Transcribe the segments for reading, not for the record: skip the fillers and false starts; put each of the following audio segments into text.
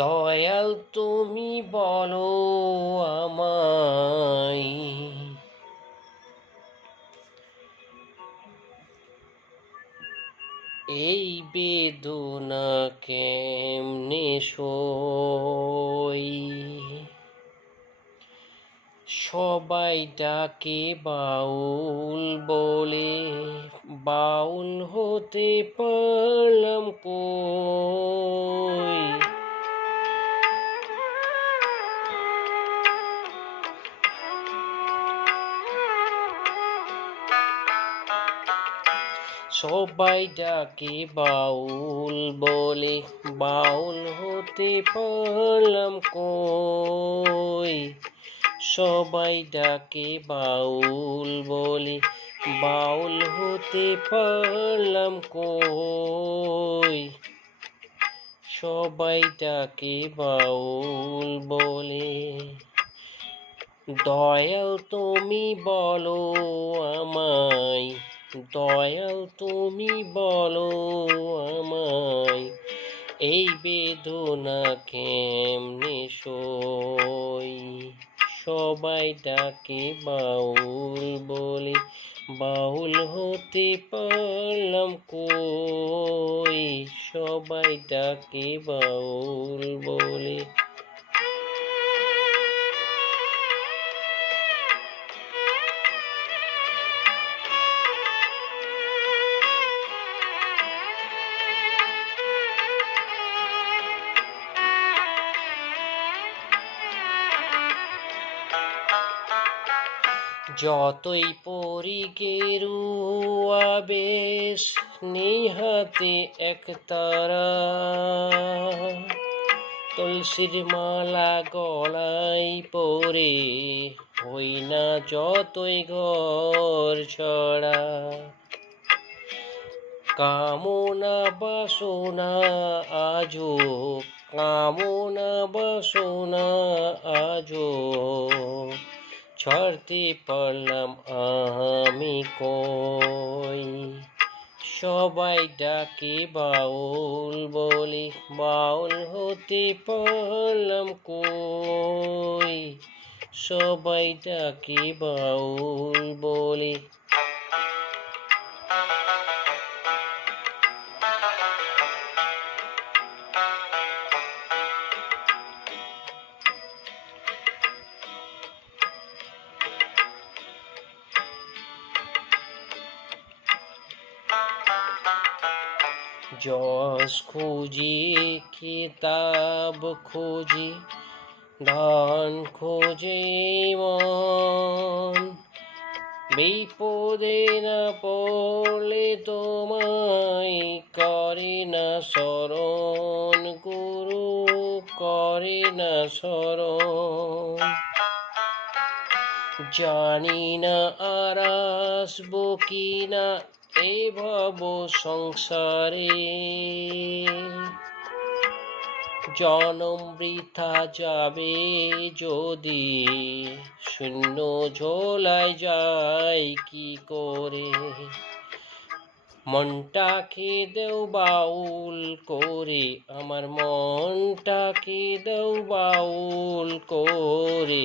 দয়াল তুমি বলো আমায়, এই বেদনা কেমনে সই। সবাই ডাকে বাউল বলে, বাউল হতে পারলাম কই। সবাই ডাকে বাউল বলে, বাউল হতে পারলাম কই। সবাই ডাকে বাউল বলে, বাউল হতে পারলাম কই। সবাই ডাকে বাউল বলে। দয়াল তুমি বলো আমায়, দয়াল তুমি বলো আমায়, এই বেদনা কেমনে সই। সবাই ডাকে বাউল বলে, বাউল হতে পারলাম কই। সবাই ডাকে বাউল বলে। যতই পরি গেরুয়া বেশ, নিহাতে একতারা, তুলসীর মালা গলায় পরে, হই না যতই ঘর ছড়া। কামনা বাসনা আজো, কামনা বাসনা আজো, ছাড়তে পারলাম আমি কই। সবাই ডাকে বাউল বলে, বাউল হতে পারলাম কই। সবাই ডাকে বাউল বলে। যশ খুঁজি, কিতাব খুঁজি, ধন খোঁজে মন, বিপদে না পড়লে তোমায় করে না স্মরণ, গুরু করে না স্মরণ। জানি না আর আসবো কিনা এ ভব সংসারে, জনম বৃথা যাবে যদি, শূন্য ঝোলায় যায় কি করে। মনটাকে দেও বাউল করে, আমার মনটাকে দেও বাউল করে,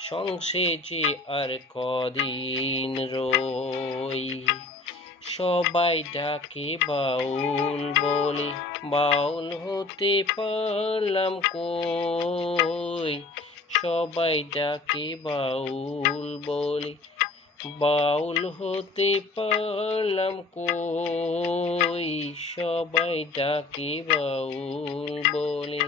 সংসেজে আর কদিন রই। সবাই ডাকে বাউল বলে, বাউল হতে পারলাম কই। সবাই ডাকে বাউল বলে, বাউল হতে পারলাম কই। সবাই ডাকে বাউল বলে।